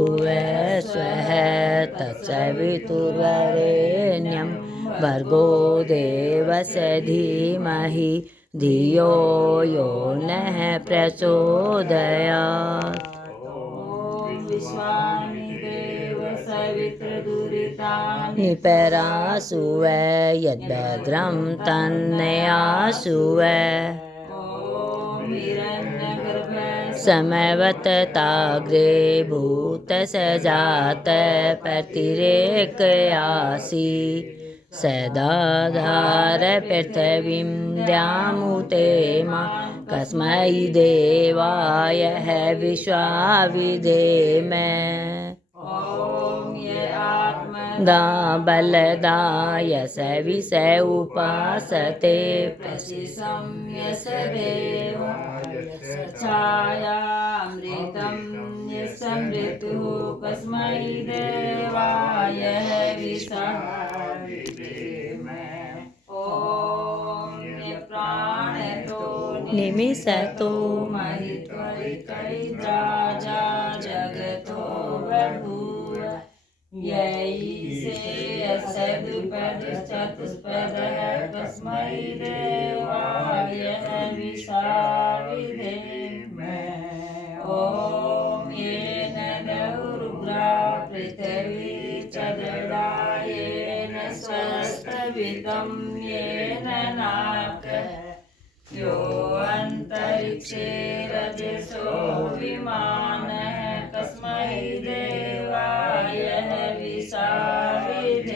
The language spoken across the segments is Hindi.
भुवस्वः तत्सवितुर्वरेण्यं भर्गो देवस्य धीमहि धियो यो नः प्रचोदयात्। निपरासु वै यद्भद्रं तन्नयासु वै समवतताग्रे भूतसजात प्रतिरेकयासि सदाधार पृथिवीं द्यामुते मा कस्मै देवाय विश्वाविधेम। दा बलदाय सविष उपासते प्रसिसं यस देवाय छायामृतं यस्मृतुः कस्मै देवाय विश्वाविधेम। ॐ प्राणतो निमिषतो महित्वरितैर्राजा जगतो बभूव यैसे असदुपदश्चतुष्पदः कस्मै देवाय विश्वाविधेम। ॐ येन दहुरुग्रा पृथिवी चदडा येन स्वस्तवितं येन नाक यो अन्तरिक्षे रजसो विमानः कस्मै देवाय विश्वाविधेम।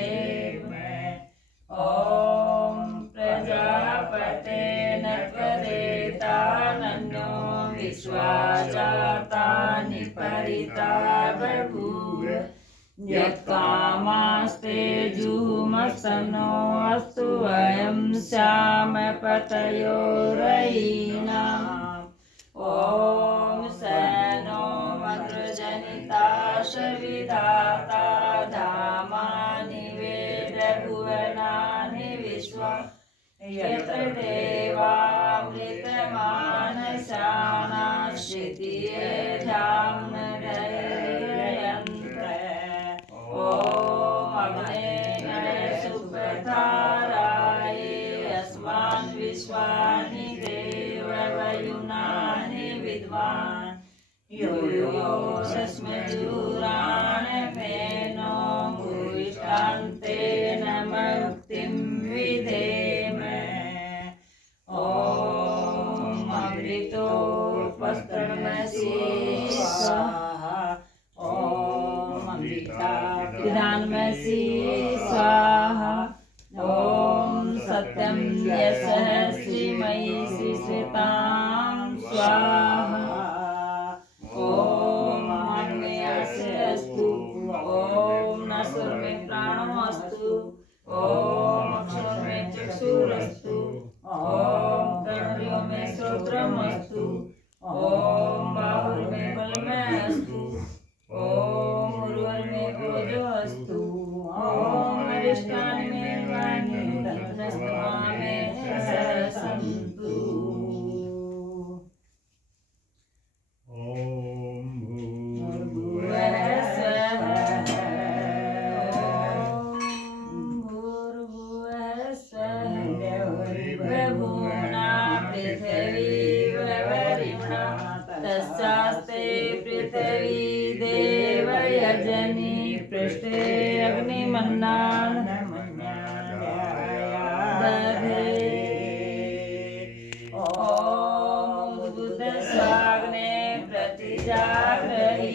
ॐ प्रजापतेन त्वरेतानन्यो विश्वा जातानि परिता बभूव यत्कामास्ते जुमसनो अस्तु वयं स्याम पतयो रयिणाम्। ॐ सनो मद्रजनिता विधाता धामानि वेद भुवनानि विश्वा यत्र देवामृतमानसाना श्रुतियेधाम्नदयन्त्र। ॐ अग्नेय सुपथाराय अस्मान् विश्वानि देववयुनानि विद्वान् यो शस्मजुरान् फेनो भूष्टान्तेन मुक्तिं विधेम। ॐ अमृतोपस्तमसि स्वाहा ॐ अमृताभिधानमसि स्वाहा ॐ सत्यं यशः श्रीमयि श्रीतां स्वाहा ॐ अग्नेयस्यस्तु ॐ नसुर में प्राणो अस्तु ॐ अक्षर में चक्षुरस्तु ॐ कर्णयो में श्रोत्रमस्तु ॐ बाहुर में बलमय अस्तु ॐ उर्वर में ओजो अस्तु ॐ अरिष्टानि में वाणी तत्रस्त्वा में सहसन्तु। तस्यास्ते पृथिवी देवयजनी पृष्ठे अग्निमन्नान् दधे। ॐ बुद्धस्वाग्ने प्रतिजाग्रही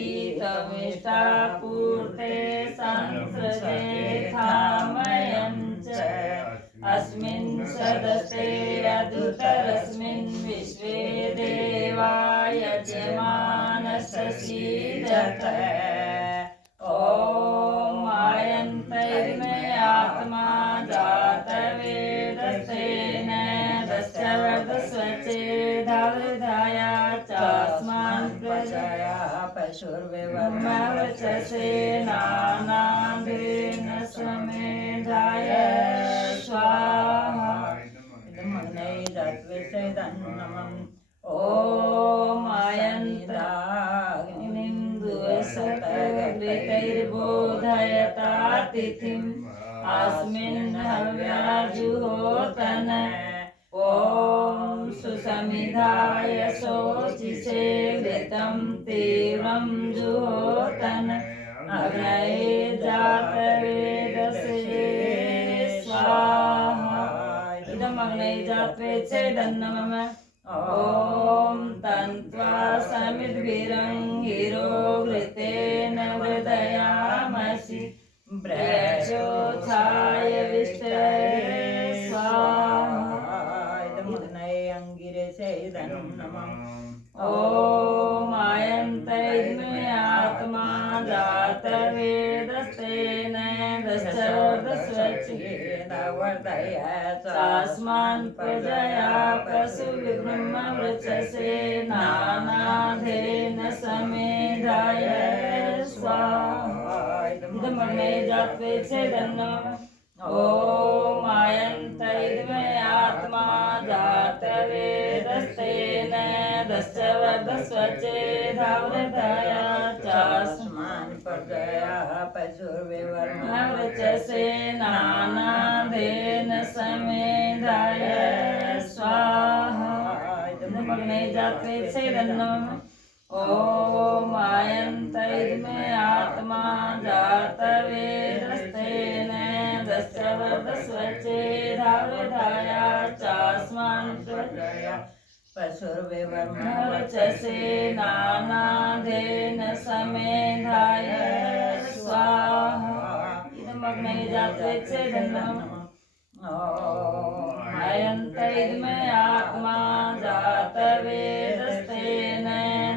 अदुतरस्मिन् विश्वे देवा यजमानस्य सीदत। ॐ आयन्तैर्मे आत्मा जातवेदस्तेन दस्यवर्धस्वचेधावृधाया चास्मान् प्रजया पशुर्विवर्मवचसे नानाभिन्न समेधाय स्वाहा। ॐ आयन्तैर्बोधयतातिथिम् अस्मिन् हव्याजुहोतन। ॐ सुसमिधाय शोचिषे घृतं तीव्रं जुहोतन। अग्नये जातवेदसे स्वाहा। इदमग्नये जातवेदसेदन्नमः। ॐ तन्त्वा समिद्भिरङ्गिरो घृतेन वृदयामसि प्रचोत्थाय विष्टये स्वाहा। ॐ आयन्तैर्मे आत्मा जातवेदस्तेन दस्यवर्धस्वचेदावर्धया चास्मान् प्रजया पशुर्विब्रह्मवृचसे नानाधेन समेधाय स्वाहा। इदमग्नये जातवेदसेदन्नमः। ॐ आयन्तैर्मे आत्मा जातवेदस्तेन दस्यवर्धस्वचेधावृधया चास्मान् प्रजया पशुर्विवर्मवृचसे नानाधेन समेधाय स्वाहा। इदमग्नये जातवेदसेदन्नमः। ॐ आयन्तैर्मे आत्मा जातवेदस्तेन दस्यवर्धस्वचेधावृधाया चास्मान् प्रजया पशुर्विवर्मवचसे नानाधेन समेधाय स्वाहा। इदमग्नये जातवेदसेदन्नमः। ॐ आयन्तैर्मे आत्मा जातवेदस्तेन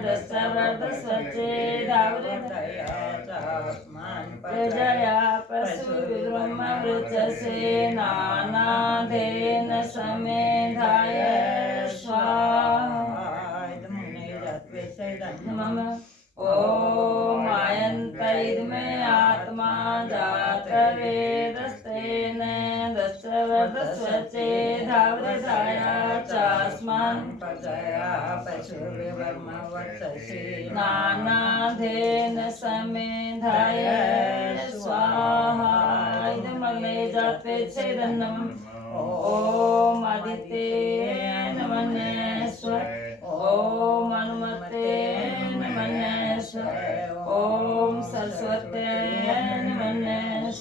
दस्यवर्धस्वचेधावृधया चास्मान् प्रजया पशुर्विब्रह्मवृचसे नानाधेन समेधाय स्वाहा। इदमग्नये जातवेदसेदन्नमः। ॐ आयन्तैर्मे आत्मा जातवेदस्तेन दस्यवर्धस्वचेधावृधया चास्मान् प्रजया पशुर्विवर्मवचसे नानाधेन समेधाय स्वाहा। इदमग्नये जातवेदसेदन्नमः। ॐ आदित्येन मन्यस्व। ॐ अनुमते नमः। ॐ सरस्वत्यै नमः।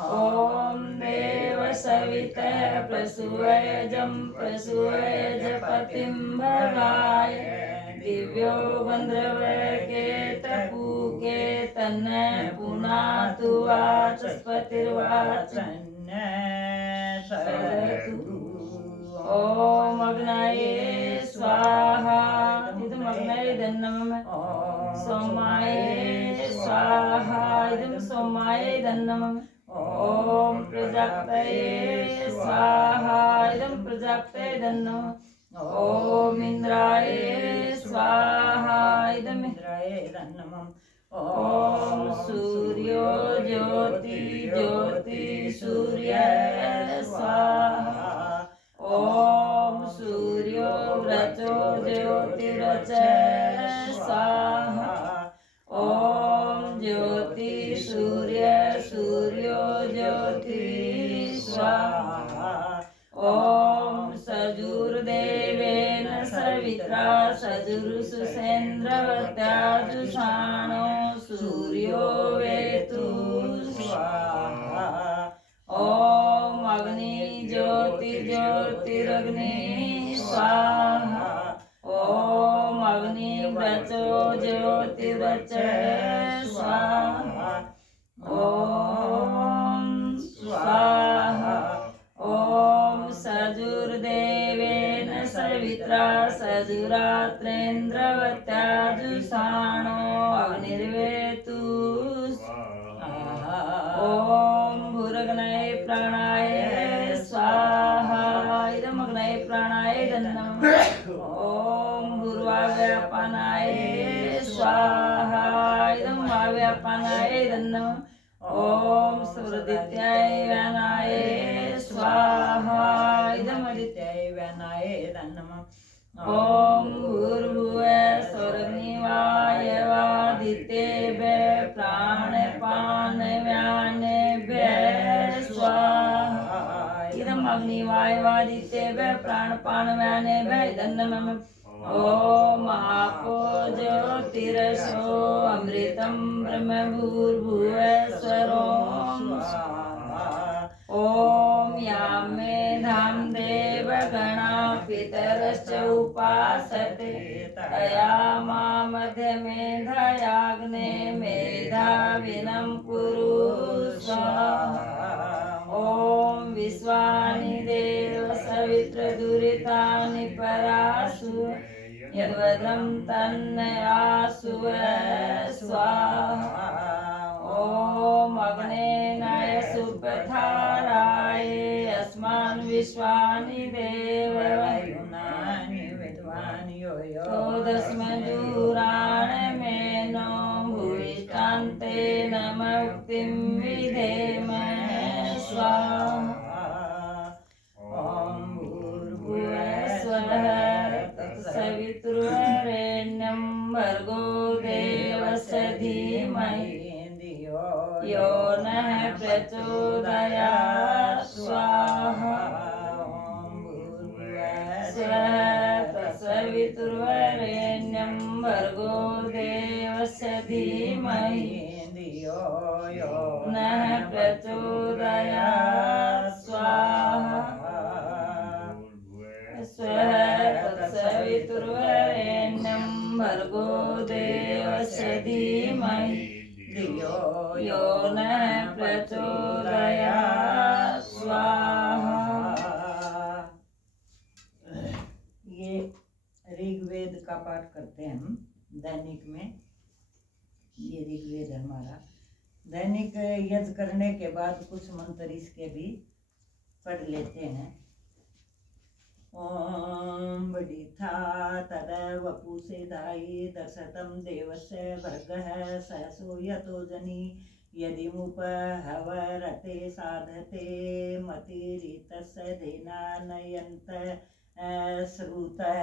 ॐ देवसवितः प्रसूयजं प्रसूयजपतिं भवाय दिव्यो गन्धर्वकेतपूके तन्न पुनातु वाचस्पतिर्वाचन्न सरतु। ॐ अग्नये स्वाहा। इदमग्नये दन्नमः। सोमाय स्वाहा। इदं सोमाय दन्नमः। ॐ प्रजापतये स्वाहा। इदं प्रजापतये दन्नमः। ॐ इंद्राय स्वाहा। इदम् इंद्राय दन्नमः। ॐ सूर्यो ज्योति ज्योति सूर्याय स्वाहा। ॐ सूर्यो व्रतो ज्योतिरच स्वाहा। ॐ ज्योति सूर्य सूर्यो ज्योति स्वाहा। ॐ सजुर्देवेन सवित्रा सजुर्सुसेन्द्रवत्या जुषाणो सूर्यो वेतु स्वाहा। ॐ अग्नि ज्योति ज्योतिरग्नि स्वाहा। ॐ अग्नि व्रचो ज्योतिव्रच स्वाहा। ॐ स्वाहा। ॐ सजुर्देवेन रात्रेन्द्रवत्याजुषाणो अग्निर्वेतु स्वाहा ॐ भूरग्नये प्राणाय स्वाहा इदमग्नये प्राणाय दन्नम् ॐ भूर्वाव्यापानाय स्वाहा इदं वाव्यापानाय दन्नम् ॐ सुरदित्याय व्यानाय स्वाहा इदमदित्याय व्यानाय दन्नम् ॐ भूर्भुवः स्वरग्निवायवादित्येभ्यः प्राणपानव्यानेभ्यः स्वाहा इदम् अग्निवायवादित्येभ्यः प्राणपानव्यानेभ्यः दन्नम् ॐ आपो ज्योतिरसो अमृतं ब्रह्म भूर्भुवः स्वरों स्वाहा ॐ यामे धाम देवगणा पितरश्च उपासते तया मामध्य मेधायाग्ने मेधाविनं कुरु स्वाहा ॐ विश्वानि देव सवित्रदुरितानि परासु यद्वदं तन्नयासु स्वाहा ॐ अग्नेनाय सुपथाराय अस्मान् विश्वानि देवयुनानि विद्वान् यो दस्मदूराण मेनो भूयिष्ठान्तेन मुक्तिं विधेम स्वाहा ॐ भूर्भुवः स्वः तत्सवितुर्वरेण्यं भर्गो देवस्य धीमहि यो नः प्रचोदयात् स्वाहा ॐ भूर्भुवः स्वः तत्सवितुर्वरेण्यं भर्गो देवस्य धीमहि धियो यो नः प्रचोदयात् स्वाहा स्वः तत्सवितुर्वरेण्यं भर्गो देवस्य धीमहि धियो यो नः प्रचोदयात् स्वाहा। ये ऋग्वेद का पाठ करते हैं हम दैनिक में। ये ऋग्वेद है हमारा। दैनिक यज्ञ करने के बाद कुछ मंत्र इसके भी पढ़ लेते हैं। ॐ बडिथा तदैव पूषेदायि दशतं देवस्य भर्गः सहसो यतो जनि यदिमुपहवरते साधते मतिरितस्य धेना नयन्त श्रुतः।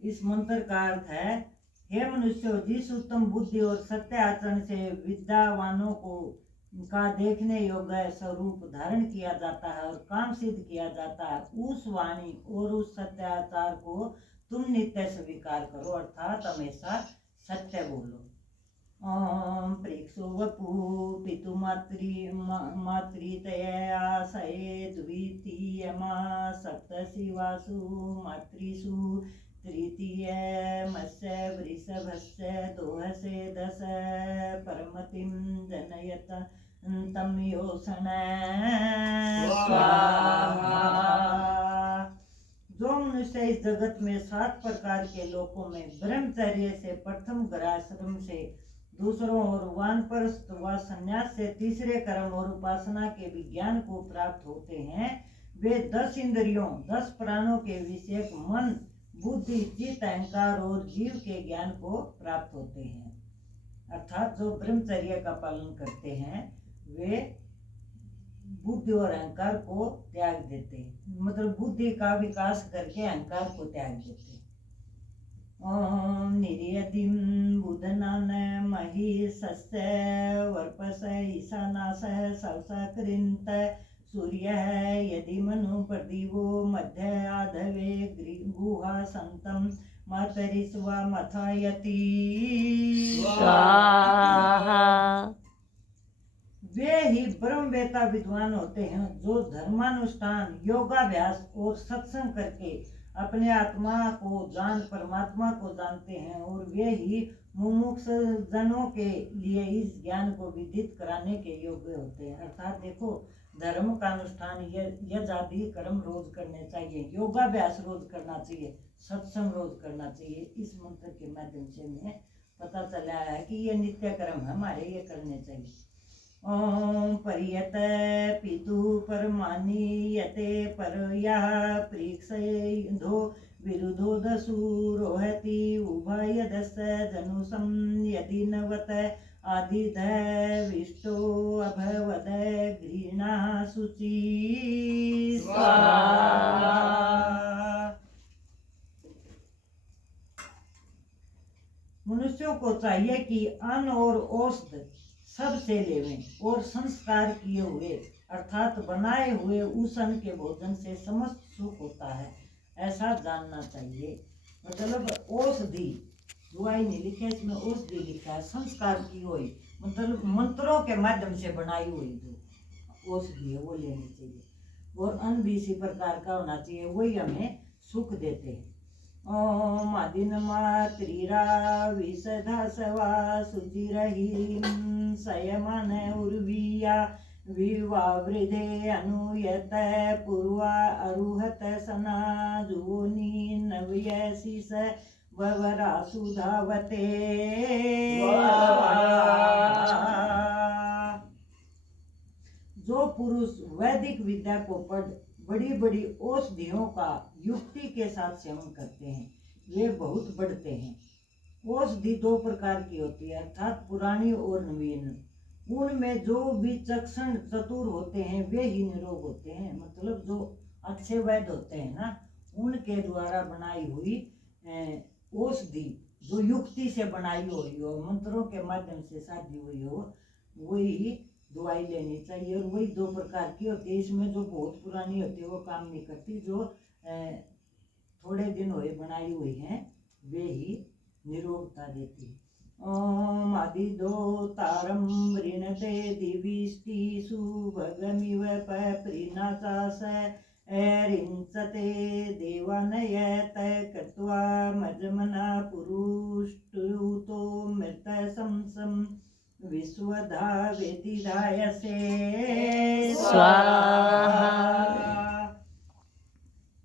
इस मंत्र का अर्थ है, हे मनुष्यों, जिस उत्तम बुद्धि और सत्य आचरण से विद्यावानों को का देखने योग्य स्वरूप धारण किया जाता है और काम सिद्ध किया जाता है, उस वाणी और उस सत्याचार को तुम नित्य स्वीकार करो, अर्थात हमेशा सत्य बोलो। ओम प्रेक्षो वपु पितु मातृतया सये द्वितीयमा सप्तशिवासु मातृषु तृतीय मत्स्य वृषभस्य दोहसे दश परमतिं जनयत तम योषण स्वाहा। जो मनुष्य इस जगत में 7 प्रकार के लोकों में ब्रह्मचर्य से प्रथम ग्रहाश्रम से दूसरों और वानप्रस्थ व संन्यास से तीसरे कर्म और उपासना के विज्ञान को प्राप्त होते हैं, वे 10 इंद्रियों 10 प्राणों के विषयक मन बुद्धि चित्त अहंकार और जीव के ज्ञान को प्राप्त होते हैं। अर्थात जो ब्रह्मचर्य का पालन करते हैं वे बुद्धि और अहंकार को त्याग देते हैं, मतलब बुद्धि का विकास करके अहंकार को त्याग देते हैं। ओम निर्यदिम बुधनान महिषस्य वर्पस ईशानास सवसकृंत सूर्य यदि मनु प्रदीपो मध्य आधवे गुहा संतम मातरिस्वा मथायति स्वाहा। वे ही ब्रह्मवेता विद्वान होते हैं जो धर्मानुष्ठान योगाभ्यास और सत्संग करके अपने आत्मा को जान परमात्मा को जानते हैं, और वे ही मुमुक्ष जनों के लिए इस ज्ञान को विदित कराने के योग्य होते हैं। अर्थात देखो, धर्म का अनुष्ठान यज्ञ आदि कर्म रोज करने चाहिए, योगाभ्यास रोज करना चाहिए, सत्संग रोज करना चाहिए। इस मंत्र के माध्यम से हमें पता चला है कि ये नित्य कर्म हमारे ये करने चाहिए। ओम परियत पितु परमानीयते परयः प्रीक्षेधो विरुद्धो दशुरोहति उभयदस्य जनुषं यदि नवत आदिध विष्टो अभवद घृणा शुचि स्वाहा। मनुष्यों को चाहिए कि अन्न और औषध सब से लेवें और संस्कार किए हुए अर्थात बनाए हुए उस अन्न के भोजन से समस्त सुख होता है, ऐसा जानना चाहिए। मतलब औषधि दुआई नहीं लिखा, इसमें औषधि लिखा है, संस्कार की हुई मतलब मंत्रों के माध्यम से बनाई हुई जो औषधि है वो लेनी चाहिए। और अन्न भी इसी प्रकार का होना चाहिए, वही हमें सुख देते हैं। ओम आदिनमात्रीरा विषधसवा सुचिरहिं संयमन उर्विया विवावृधे अनुयत पूर्वा अरुहत सना जुवोनि नवयसिस ववरासु धावते। जो पुरुष वैदिक विद्या को पढ़ बड़ी बड़ी औषधियों का युक्ति के साथ सेवन करते हैं वे बहुत बढ़ते हैं। औषधि दो प्रकार की होती है अर्थात पुरानी और नवीन। उनमें जो विचक्षण चतुर होते हैं वे ही निरोग होते हैं। मतलब जो अच्छे वैद्य होते हैं ना, उनके द्वारा बनाई हुई औषधि जो युक्ति से बनाई हुई हो, मंत्रों के माध्यम से शादी हुई हो, वही दवाई लेनी चाहिए। और वही दो प्रकार की होती है। इसमें जो बहुत पुरानी होती है वो काम नहीं करती, जो थोड़े दिन हुए बनाई हुई हैं वे ही निरोगता देती है। ओम आदिदो तारम वृणते दिविष्टिषु भगमिव पप्रीणाचास रिंचते देवानयत कृत्वा मजमना पुरुष्टुतो मृत संसम विश्वधा वेदिधायसे स्वाहा।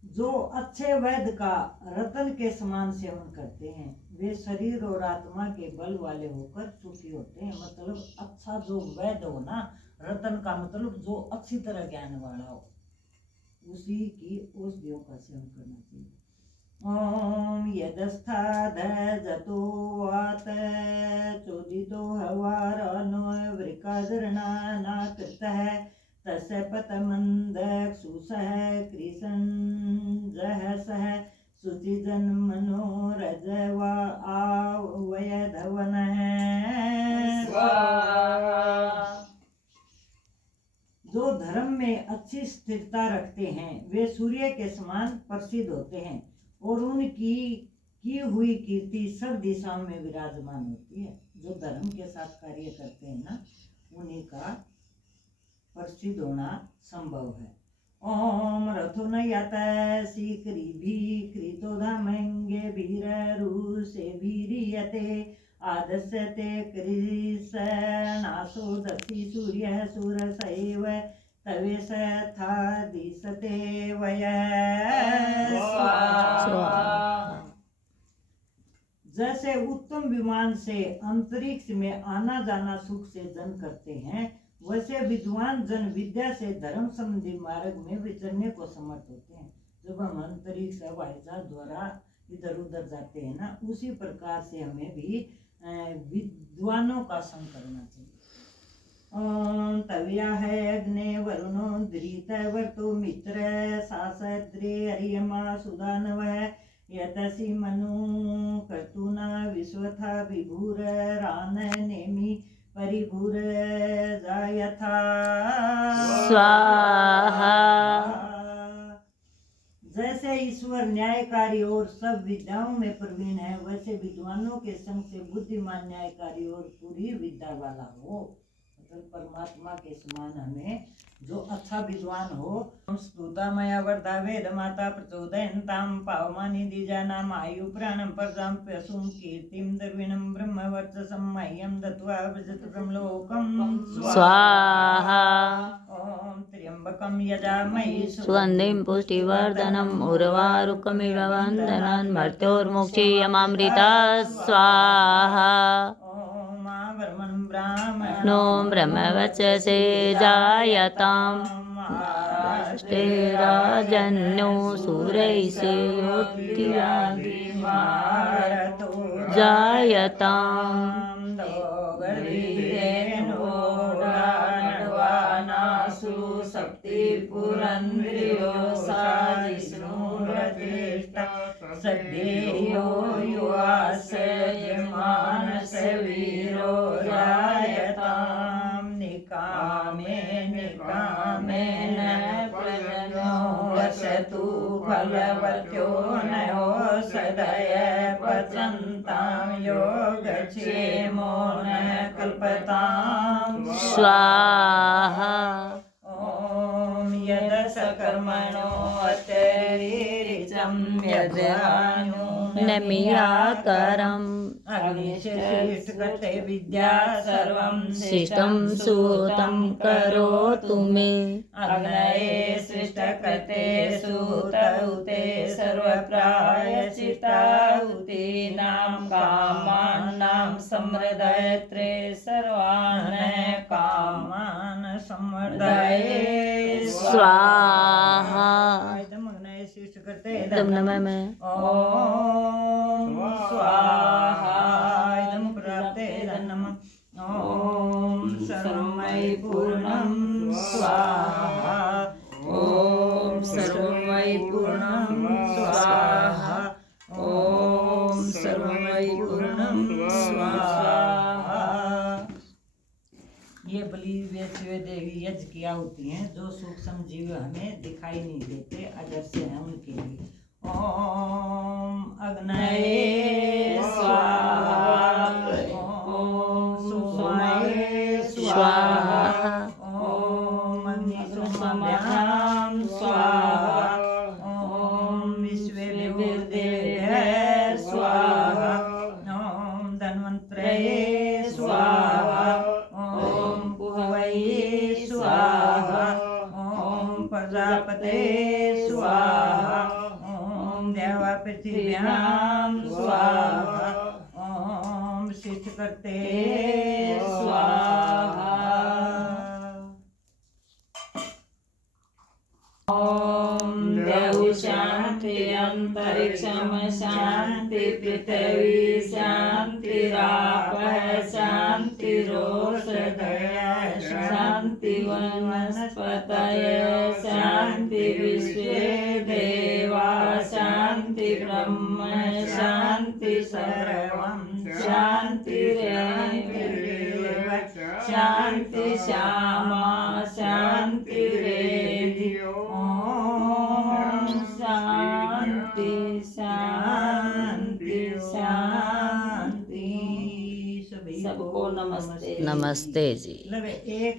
जो अच्छे वैद्य का रतन के समान सेवन करते हैं वे शरीर और आत्मा के बल वाले होकर सुखी होते हैं। मतलब अच्छा जो वैद्य हो ना, रतन का मतलब जो अच्छी तरह ज्ञान वाला हो, उसी की औषधियों का सेवन करना चाहिए। ओम यदस्थाधजतो वात चोदितो हवारनो वृकादरणानाकृतः तस्य पतमन्दक्षुषः कृशंजहसः शुचिजन्मनोरजवा आवयधवनः। जो धर्म में अच्छी स्थिरता रखते हैं वे सूर्य के समान प्रसिद्ध होते हैं और उनकी की हुई कीर्ति सब दिशाओं में विराजमान होती है। जो धर्म के साथ कार्य करते हैं ना, उन्हीं का प्रसिद्ध होना संभव है। ओम रथोनयत शीक्रिभि कृतोधमंगे भीररुषे भीरियते आदस्यते कृशनासो दसी सूर्य सुरसैव तवेश था दिशते वय। जैसे उत्तम विमान से अंतरिक्ष में आना जाना सुख से जन करते हैं, वैसे विद्वान जन विद्या से धर्म संबंधी मार्ग में विचरने को समर्थ होते हैं। जब हम अंतरिक्ष हवाई जहाज द्वारा इधर उधर जाते हैं ना, उसी प्रकार से हमें भी विद्वानों का संग करना चाहिए। ओम तव्या है अग्ने वरुणो धृत वर्तो मित्र सासद्रे अरियमा सुदानव यतसी मनु कर्तुना विश्वथा विभुर रान नेमि परिभुर जायथा स्वाहा। जैसे ईश्वर न्यायकारी और सब विद्याओं में प्रवीण है, वैसे विद्वानों के संग से बुद्धिमान न्यायकारी और पूरी विद्या वाला हो। मतलब परमात्मा के समान हमें जो अच्छा विद्वान हो। स्तुतामया वर्धा वेद माता प्रचोदयन्तां पावमानि द्विजानाम् आयु प्राणं परजां पशुं कीर्तिं द्रविणं ब्रह्म वर्चसं मह्यं दत्त्वा व्रजत ब्रह्मलोकं स्वाहा। ओम त्र्यम्बकं यजामहे सुगन्धिं पुष्टिवर्धनम् उर्वारुकमिव वन्दनान् मर्त्योर्मुक्षीयमामृता स्वाहा। नो ब्रह्मवचसे जायताम् राष्ट्रे राजन्यो सुरैसे जायताम् पुरंद्रियो साजिष्णुरज्येष्ठ सद्देयो युवास्य मानस वीरो जायतां निकामे निकामेन प्रजनो वसतु फलवत्यो नयो सदय पचन्तां योगक्षेमो न कल्पतां स्वाहा। कर्मणो अतिरिचं नमियाकरम् अग्निशिष्टकृते विद्या सर्वं शिष्टं सूतं करोतु मे। अग्नये शिष्टकृते सूतौते सर्वप्रायश्चित्ताहुतीनां कामानां समृद्धये सर्वान् कामान् समृद्धये स्वाहा। इदं नमः मे ओम स्वाहा इदं प्राप्ते इदं नमः ओम सर्वमयि पूर्णं स्वाहा ओम सर्वमयि पूर्णं स्वाहा ओम सर्वमयि पूर्णं स्वाहा। ये बलि वैष्णव देवी यज्ञ किया होती हैं जो सूक्ष्म जीव हमें दिखाई नहीं देते, अजर से हैं उनके लिए। ओम अग्नये स्वाहा ओम सोमाय स्वाहा ओम अग्निशोमाभ्यां स्वाहा ओम विश्वेभ्योर्देव्यः स्वाहा ओम धन्वन्तरये स्वाहा ओम पुहवये स्वाहा ओम प्रजापते स्वाहा ओम देवा पृथिव्यां स्वाहा ओम शिष्टकृते स्वाहा ओम देव शांति अंतरिक्षम शांति पृथ्वी शांति रापः शांति रोषधय शांति वनस्पतय शांति विश्वे देवा शांति ब्रह्म शांति सर्वं शांतिरेव शांति श्यामा शांतिरेधि ओम शांति शांति शांति। सबको नमस्ते। नमस्ते जी। एक